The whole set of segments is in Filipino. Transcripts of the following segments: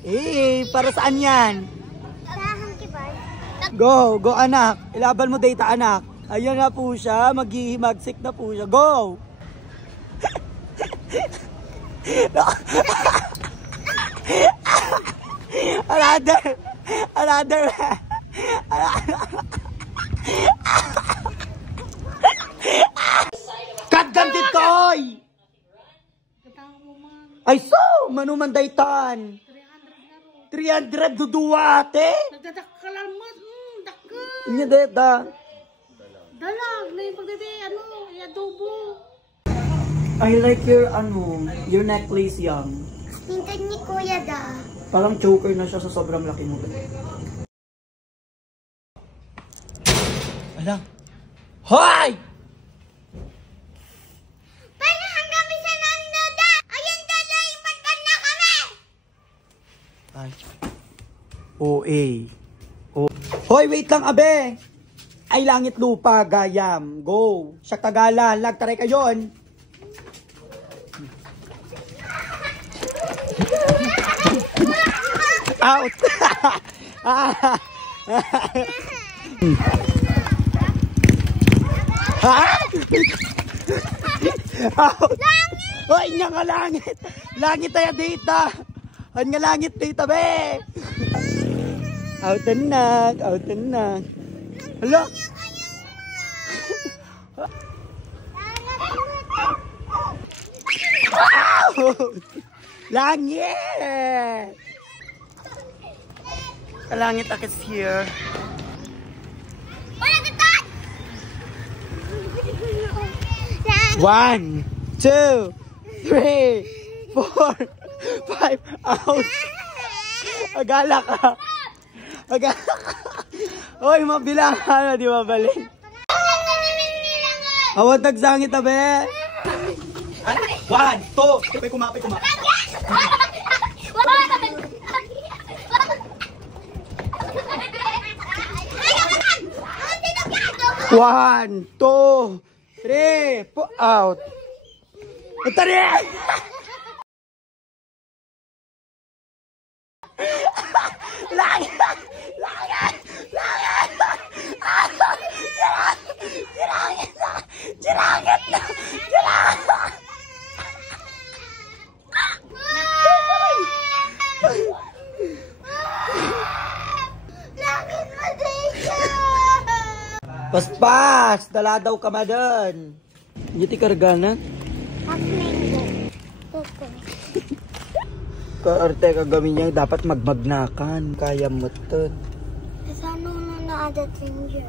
Eh, para saan yan? Saan kibay? Go, go anak. Ilaban mo data anak. Ayan na po siya, maghihimagsik na po siya. Go! Another! Another! Kadgantit koy! Ay so, manuman daytan. 300 duduwate. Nagdadakalamot, dakal. Inya deta. Dalag, na yung pagdede, adobo. I like your your necklace yang. Hintay ni Kuya da. Parang choker na siya sa sobrang laki mo. Alam. Hoy! Paano hanggang bisa nando da? Ayun dada, ipatkan na kami! Ay. OA. Hoy, wait lang abe. Ay langit lupa, gayam. Go. Siya kagala, lagtaray kayon. Out. Out. Hoy, nya nga langit. Langit tayo data. Han nga langit data be. Out na, out na. Hala. Langit! Langit is here. One, two, three, 4, 5, out. Agala ka. Agala ka. Hoy, mabilang ka na, di ba balik? Awat nagsangit na be. 1, 2, sabay kumapit. 1, 2, 3, out. Tari! Langit! Langit! Langit! Langit na! Langit na! Paspas! Dala daw ka ma doon. Hindi ti karga na? Kaarte kagamin niya dapat magmagnakan. Kaya mo ito. Kasano na ada stranger?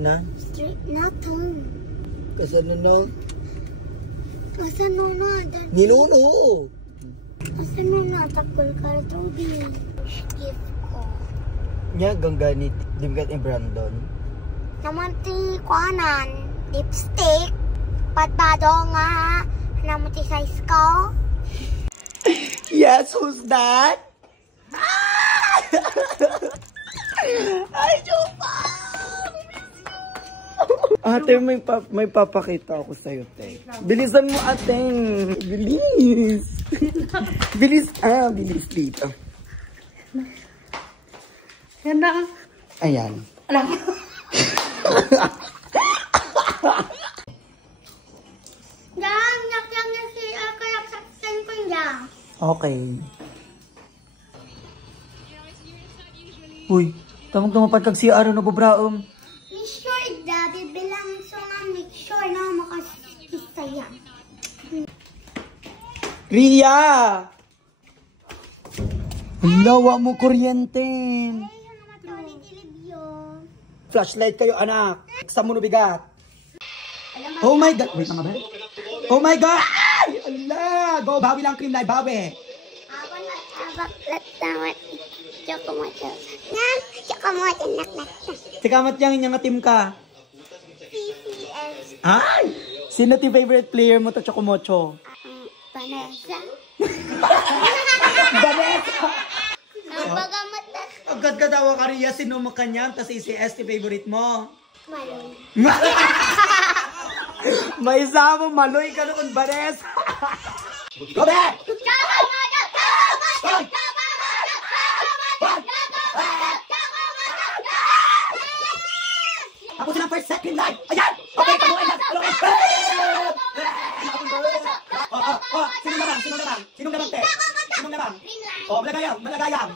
Na? Street na to. Kasano na? Kasano na ada? Ninuno! Kasano na takol ka tubig? Gift ko. Nya gangganit. Dimgat ni Brandon. Naman ti kuanan. Lipstick. Patbado nga. Naman ti size ko. Yes, who's that? Ay, Chupa! Ate, may papakita ako sa'yo, te. Bilisan mo, ate. Bilis. Bilis. Bilis dito. Ganda. Ayan. Alam. Dang, nyak-nyak na si kayak saksan ko niya. Okay. Uy, tamang tumapad kag si Aaron na bubraom. Make sure da, bibilang so nga make sure na makasista yan. Ria! Ang lawa mo kuryente. Flashlight kayo, anak. Sa mo bigat. Oh my God. Wait lang ba? Oh my God! Ay! Allah! Go, bawi lang cream light, bawi. Abak latawat. Chokomoto. Nan, chokomoto nak. Tikamat yang inyang team ka. CCS. Ay! Sino ti favorite player mo to, Chocomocho? Vanessa. Vanessa! Bagamat na. Agad ka daw ka Ria, sino mo kanyang, tas CCS ti favorite mo? Maloy. May isa mo, maloy ka noon, Vanessa! Go back! Ay! Ayan! Okay, paluin na! Paluin! Sinong lamang? Sinong lamang? Sinong lamang, te? Sinong lamang? Oh, malagayang! Malagayang!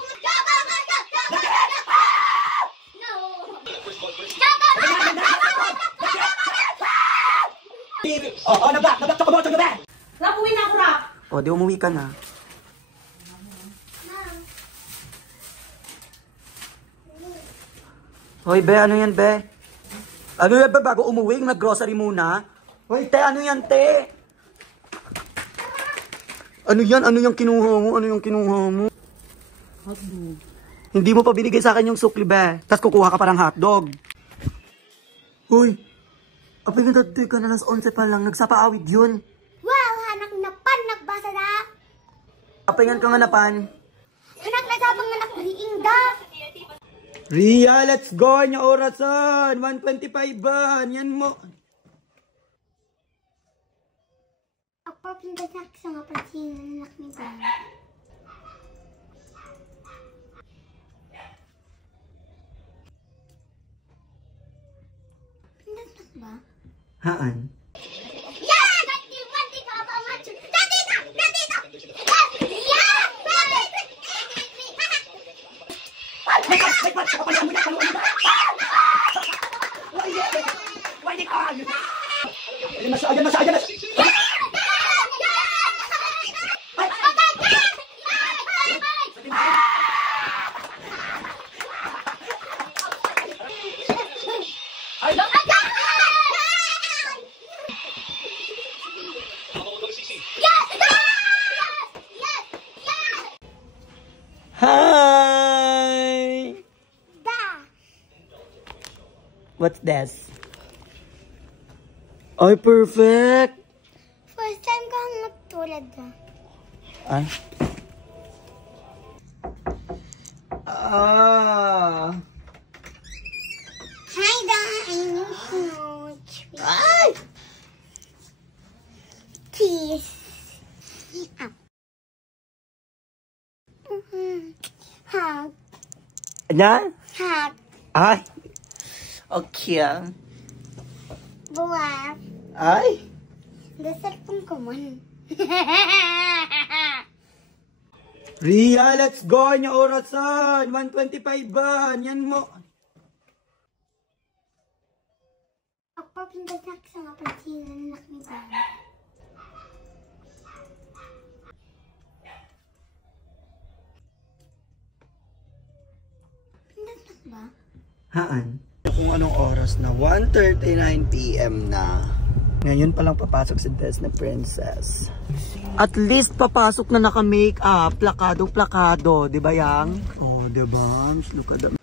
Oh, nablock! Nablock ka mo! Nablock! Rap, uwi na ako, Rap. Oh, di umuwi ka na. Hoy, be, ano yan, be? Ano yan, be, bago umuwi, nag-grocery muna? Hoy, te, ano yan, te? Ano yan? Ano yung kinuha mo? Ano yung kinuha mo? Hotdog. Hindi mo pa binigay sa akin yung sukli, be. Tapos kukuha ka parang hotdog. Hoy, apay nga dati ka na las 11 pa lang, nagsapaawid yun. Wow, hanak na pan, nagbasa na. Apay nga ka nga napan. Hanak na sabang nga nakriingda. Ria, let's go! Nya orasan! 1:25 ba? Yan mo. Ako pinta sa nga pansin anak ni ba. Pinta ba? Haan? Yeah! Dati ka ba macho? Dati ka! Yeah! Ayan na siya! Hi! What's this? Ay, perfect! First time ka magtulad ka. Ay? Ah! Hi, da! I'm your smooch. Ay! Kiss. Up. Hug. Ano? Hug. Ay! Okay. Buwak. Ay! Dasal pong kuman. Ria, let's go! Nya orasan! 1:25 ba? Yan mo. Ako pinta sa nga pansin anak ni ba. Pinta ba? Haan? Kung anong oras na, 1:39 PM na. Ngayon palang papasok si Disney Princess. At least papasok na naka-makeup, plakado, di ba yang? Oh, di ba? Look at them.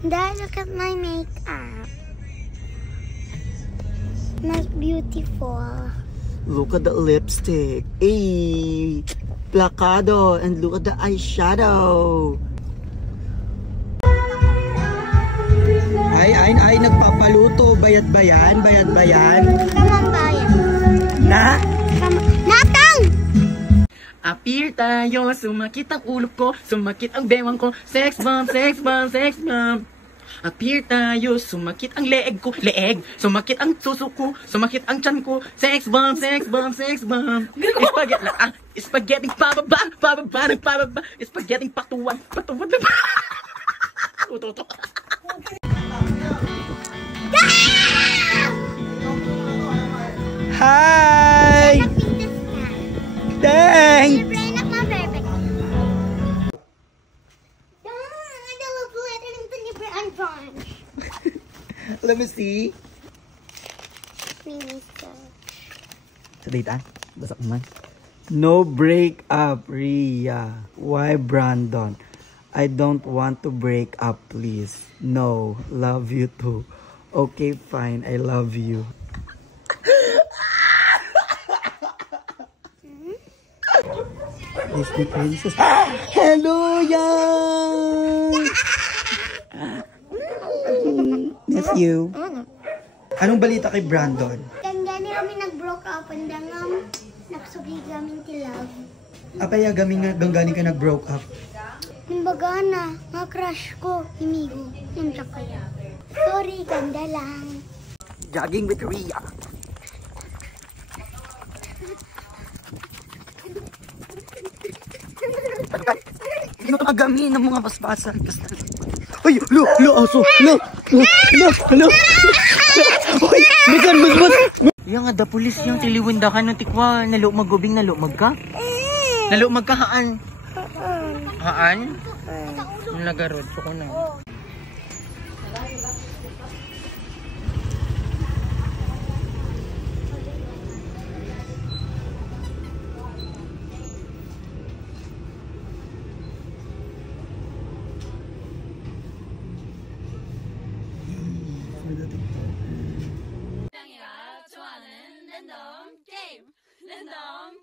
Dad, look at my makeup. That's beautiful. Look at the lipstick. Ay, plakado. And look at the eyeshadow. Ay, nagpapaluto. Bayad ba yan? Kamang bayan. Na? Natang! Appear tayo, sumakit ang ulo ko, sumakit ang bewang ko, sex bomb. Appear tayo, sumakit ang leeg ko, sumakit ang suso ko, sumakit ang tiyan ko, sex bomb. Spaghetti pababa, spaghetti patuwan. Tuto. Hi! Thanks! Let me see. Sa date Basa ko man. No break up, Ria. Why, Brandon? I don't want to break up, please. No, love you too. Okay, fine. I love you. Disney Princess. Hello, Yang! Yes, you. Anong balita kay Brandon? Ganda niya kami nag-broke up. Andang nagsugi kami tilaw. Apaya gami nga ganggani ka nag-broke up. Kumbaga na, nga crush ko, imigo. Yung kaya. Sorry, ganda lang. Jogging with Rhea. Hindi mo ito magamin ng mga basbasan. Ay, lo, aso. Lo. Uy, Megan, mas. Yang ada pulis yang tiliwindakan ng tikwa. Nalo magubing, nalo magka? Nalo magka haan? Haan? Ang lagarod, suko na. 좋아하는 랜덤 게임 랜덤